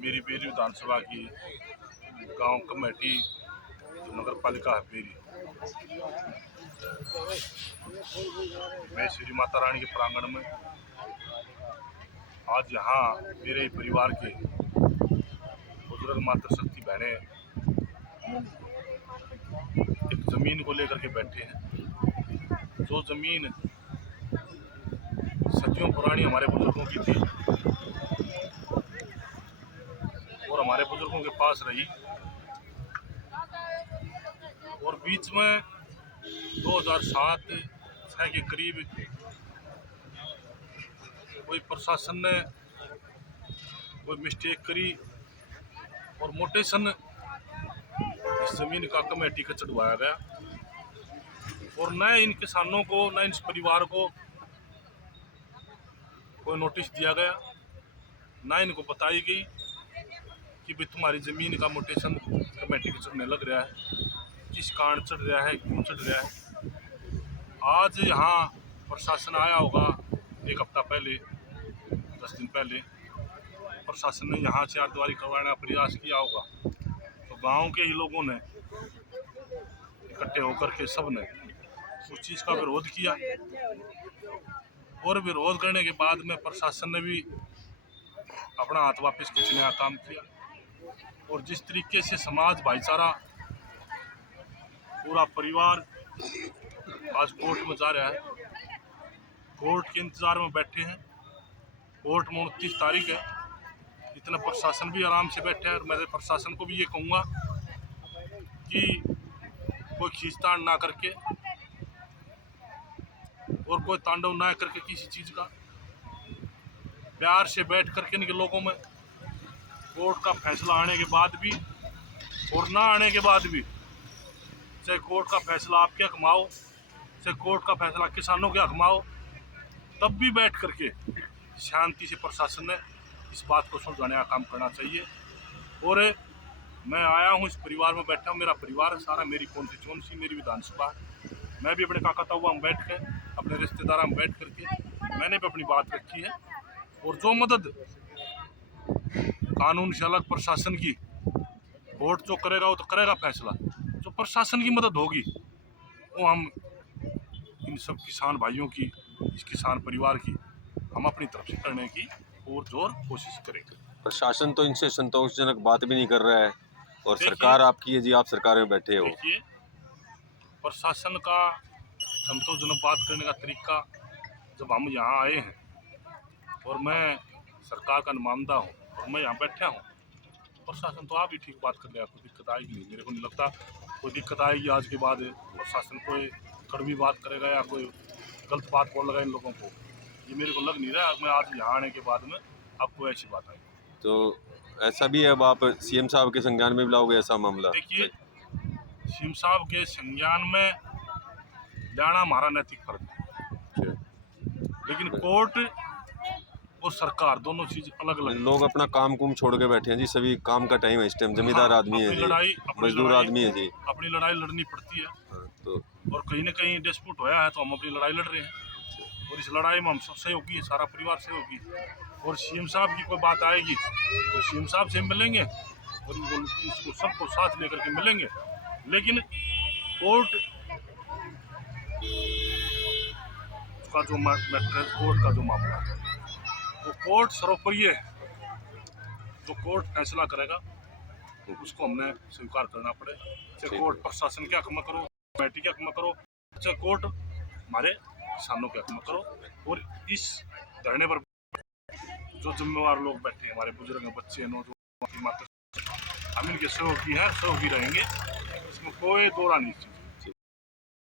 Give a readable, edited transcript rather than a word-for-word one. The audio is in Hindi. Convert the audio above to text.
मेरी बेरी विधानसभा की गांव कमेटी जो नगर पालिका है बेरी, मैं श्री माता रानी के प्रांगण में आज यहाँ मेरे परिवार के बुजुर्ग मातृशक्ति बहनें एक जमीन को लेकर के बैठे हैं। जो जमीन सदियों पुरानी हमारे बुजुर्गों की थी और हमारे बुजुर्गों के पास रही, और बीच में 2007-6 के करीब कोई प्रशासन ने कोई मिस्टेक करी और मोटेशन इस जमीन का कमेटी का चढ़वाया गया, और न इन किसानों को न इन परिवार को कोई नोटिस दिया गया, न इनको बताई गई कि भाई तुम्हारी ज़मीन का मोटेशन कमेटी को चढ़ने लग रहा है, किस कारण चढ़ रहा है, क्यों चढ़ रहा है। आज यहाँ प्रशासन आया होगा एक हफ्ता पहले, 10 दिन पहले प्रशासन ने यहाँ चारदीवारी करवाने का प्रयास किया होगा, तो गांव के ही लोगों ने इकट्ठे होकर के सब ने उस चीज़ का विरोध किया, और विरोध करने के बाद में प्रशासन ने भी अपना हाथ वापस खींचने का काम किया। और जिस तरीके से समाज भाईचारा पूरा परिवार आज कोर्ट में जा रहा है, कोर्ट के इंतज़ार में बैठे हैं। कोर्ट में 29 तारीख है, इतना प्रशासन भी आराम से बैठे हैं। और मैं प्रशासन को भी ये कहूँगा कि कोई खींचतान ना करके और कोई तांडव ना करके किसी चीज़ का प्यार से बैठ करके इनके लोगों में कोर्ट का फैसला आने के बाद भी और ना आने के बाद भी, चाहे कोर्ट का फैसला आपके हक में आओ, चाहे कोर्ट का फैसला किसानों के हक में आओ, तब भी बैठ करके शांति से प्रशासन ने इस बात को सुलझाने का काम करना चाहिए। और मैं आया हूँ, इस परिवार में बैठा हूँ, मेरा परिवार सारा, मेरी कॉन्स्टिट्यूंसी, मेरी विधानसभा, मैं भी अपने काका ताऊबा में बैठ के, अपने रिश्तेदारों में बैठ करके मैंने भी अपनी बात रखी है। और जो मदद कानून से अलग प्रशासन की, कोर्ट जो करेगा वो तो करेगा फैसला, जो प्रशासन की मदद होगी वो हम इन सब किसान भाइयों की, इस किसान परिवार की हम अपनी तरफ से करने की और जोर कोशिश करेंगे। प्रशासन तो इनसे संतोषजनक बात भी नहीं कर रहा है, और सरकार आपकी है जी, आप सरकार में बैठे हो। देखिए, प्रशासन का संतोषजनक बात करने का तरीका, जब हम यहाँ आए हैं और मैं सरकार का नुमाइंदा हूँ और मैं यहाँ बैठा हूँ, प्रशासन तो आप ही ठीक बात कर लेगा, कोई दिक्कत आएगी नहीं। मेरे को नहीं लगता कोई दिक्कत आएगी आज के बाद। प्रशासन कोई कड़वी बात करेगा या कोई गलत बात बोलेगा इन लोगों को, ये मेरे को लग नहीं रहा। मैं आज यहाँ आने के बाद में आपको ऐसी बात आई, तो ऐसा भी है, अब आप सीएम साहब के संज्ञान में भी लाओगे ऐसा मामला? देखिए, सीएम साहब के संज्ञान में जाना हमारा नैतिक फर्ज है, लेकिन कोर्ट और सरकार दोनों चीज अलग अलग। लोग अपना काम कुम छोड़ के बैठे हैं जी, सभी काम का टाइम है इस टाइम, जमींदार आदमी है जी, मजदूर आदमी है जी, अपनी लड़ाई लड़नी पड़ती है। तो और कहीं ना कहीं डिस्प्यूट होया है तो हम अपनी लड़ाई लड़ रहे हैं, और इस लड़ाई में हम सब सहयोगी है, सारा परिवार सहयोगी। और सीएम साहब की कोई बात आएगी तो सीएम साहब से मिलेंगे और इसको सबको साथ लेकर के मिलेंगे। लेकिन कोर्ट का जो मैटर, कोर्ट का जो मामला है, वो कोर्ट सर्वोपरि है। जो कोर्ट फैसला करेगा तो उसको हमने स्वीकार करना पड़े, चाहे कोर्ट प्रशासन के हक में करो, कमेटी के हक में करो, चाहे कोर्ट हमारे किसानों के हक में करो। और इस धरने पर जो जिम्मेवार लोग बैठे हैं, हमारे बुजुर्ग हैं, बच्चे हैं, नौजवान, हम इनके सहयोगी हैं, सहयोगी रहेंगे, इसमें कोई दो राय नहीं।